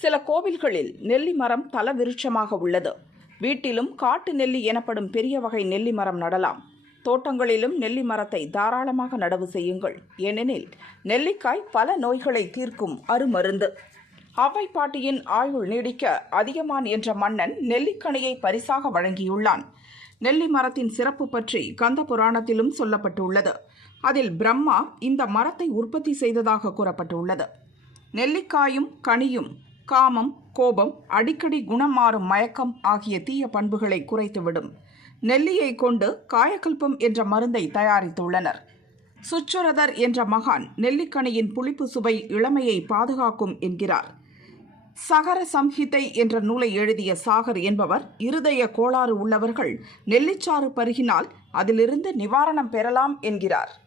சில கோவில்களில் நெல்லி மரம் தல விருட்சமாக உள்ளது. வீட்டிலும் காட்டு நெல்லி எனப்படும் பெரிய வகை நெல்லி மரம் நடலாம். தோட்டங்களிலும் நெல்லி மரத்தை தாராளமாக நடவு செய்யுங்கள். ஏனெனில் நெல்லிக்காய் பல நோய்களை தீர்க்கும் அருமருந்து. அவை பாட்டியின் ஆயுள் நீடிக்க அதிகமான் என்ற மன்னன் நெல்லிக்கனியை பரிசாக வழங்கியுள்ளான். நெல்லி மரத்தின் சிறப்பு பற்றி கந்த புராணத்திலும் சொல்லப்பட்டுள்ளது. அதில் பிரம்மா இந்த மரத்தை உற்பத்தி செய்ததாக கூறப்பட்டுள்ளது. நெல்லிக்காயும் கனியும் காமம் கோபம் அடிக்கடி குணம் மாறும் மயக்கம் ஆகிய தீய பண்புகளை குறைத்துவிடும். நெல்லியை கொண்டு காயக்கல்பம் என்ற மருந்தை தயாரித்துள்ளனர். சுச்சுரதர் என்ற மகான் நெல்லிக்கனியின் புளிப்பு சுவை இளமையை பாதுகாக்கும் என்கிறார். சகர சம்ஹிதை என்ற நூலை எழுதிய சாகர் என்பவர் இருதய கோளாறு உள்ளவர்கள் நெல்லிச்சாறு பருகினால் அதிலிருந்து நிவாரணம் பெறலாம் என்கிறார்.